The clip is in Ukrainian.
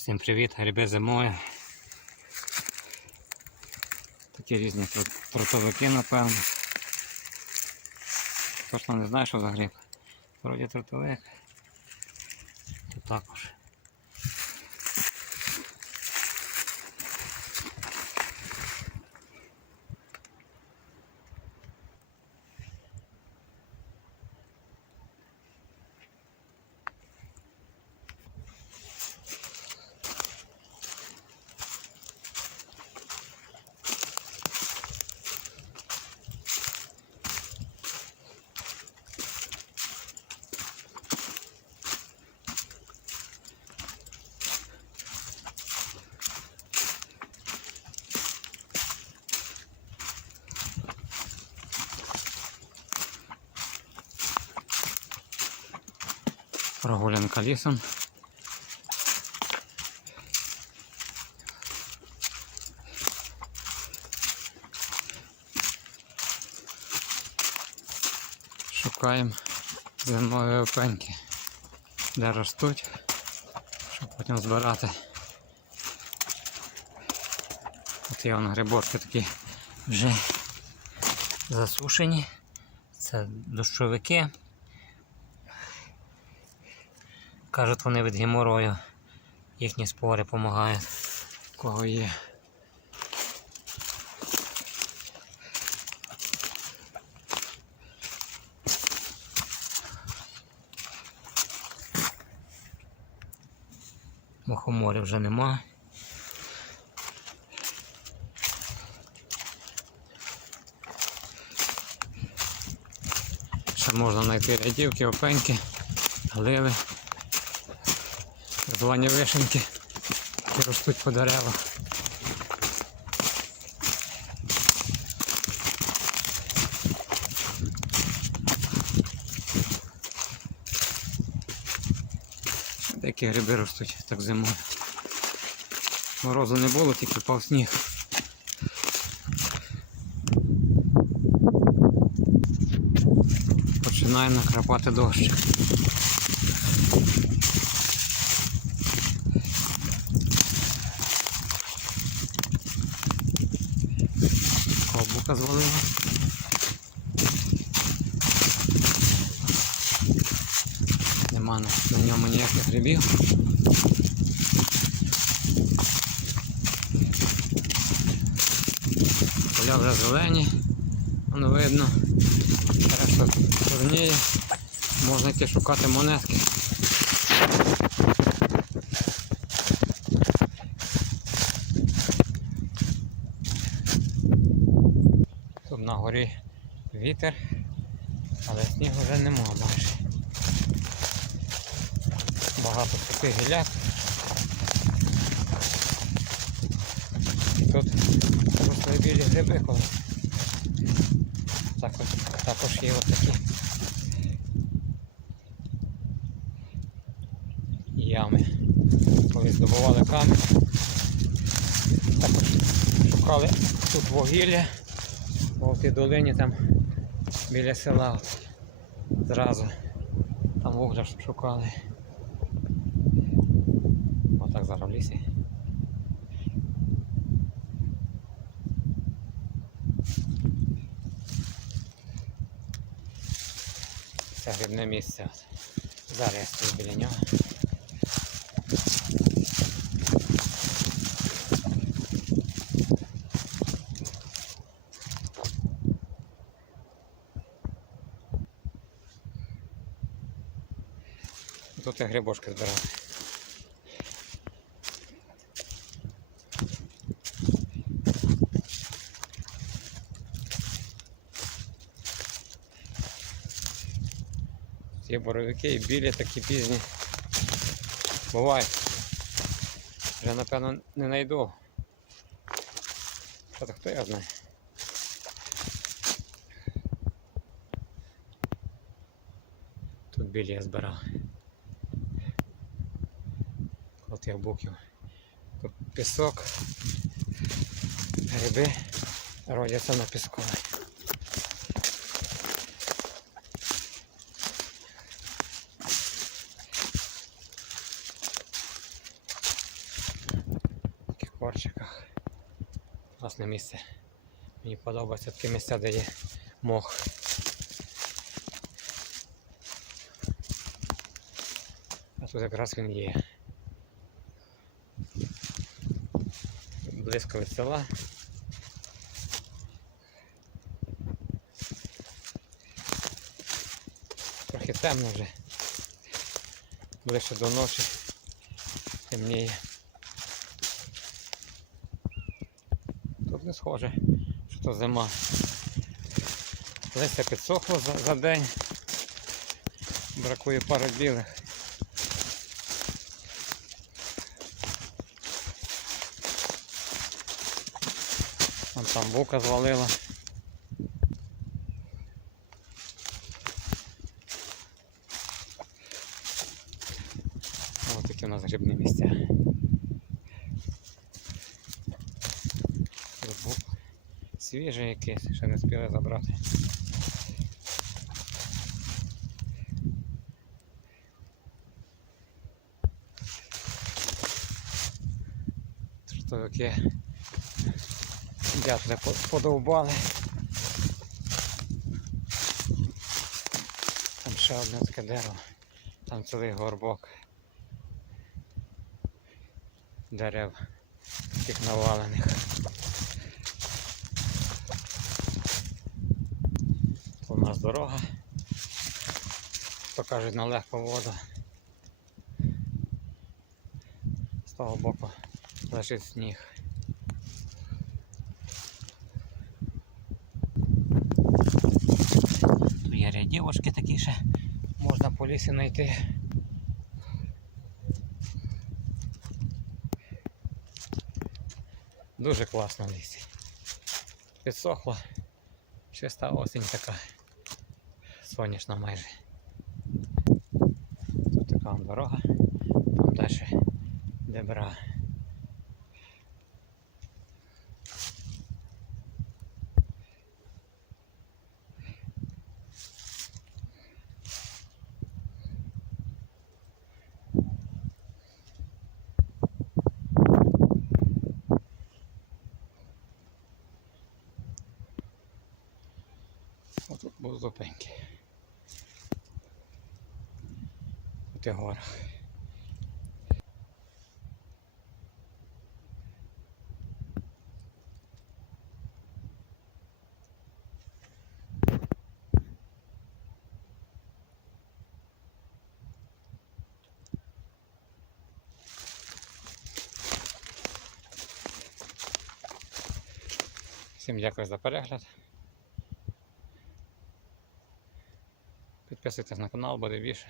Всім привіт, гриби зимою. Такі різні тротовики, напевно. Точно не знаю, що за гриб. Вроді тротовик. Тут також. Прогулянка лісом. Шукаємо зимові опеньки, де ростуть, щоб потім збирати. От є вон грибочки такі вже засушені. Це дощовики. Кажуть, вони від геморою. Їхні спори допомагають. Кого є. Мухоморів вже нема. Ще можна знайти рядівки, опеньки, гливи. Звані вишеньки, які ростуть по деревах. Деякі гриби ростуть так зимою. Морозу не було, тільки впав сніг. Починає накрапати дощ. Ковбука звалила. Нема на ньому ніяких грибів. Поля вже зелені, воно видно. Решта чорніє. Можна йти шукати монетки. На горі вітер, але снігу вже нема майже. Багато сухих гіляк. Тут росли білі гриби коли. Також, також є отакі ями. Коли здобували камінь. Також шукали тут вугілля. В тій долині там біля села зразу там вугля шукали. Отак зараз в лісі. Це грибне місце. Зараз я стою біля нього. Тут я грибочки збирав. Ці боровики і білі такі пізні. Буває. Вже напевно не знайду. То хто я знає? Тут білі я збирав. От я буків. Тут пісок, гриби родяться на піску. горщиках. Класне місце. Мені подобається такі місця, де є мох. А тут якраз він є. Близько від села. Трохи темно вже. Ближче до ночі. Темніє. Тут не схоже, що то зима. Листя підсохло за, за день. Бракує пари білих. Вон там бука звалила. Ось такі у нас грибні місця. Тут бук свіжий якийсь, ще не спіли забрати. Трутовики дятли по- подовбали. Там ще одне таке дерево. Там цілий горбок дерев таких навалених. Тут у нас дорога. То кажуть на легку воду. З того боку лежить сніг. Тут такі ще можна по лісі знайти. Дуже класно в лісі. Підсохло. Чиста осінь така. Сонячна майже. Тут така дорога. Там далі дебра. Зупинки. У тих горах. Всім дякую за перегляд. Підписуйтесь на канал, буде більше.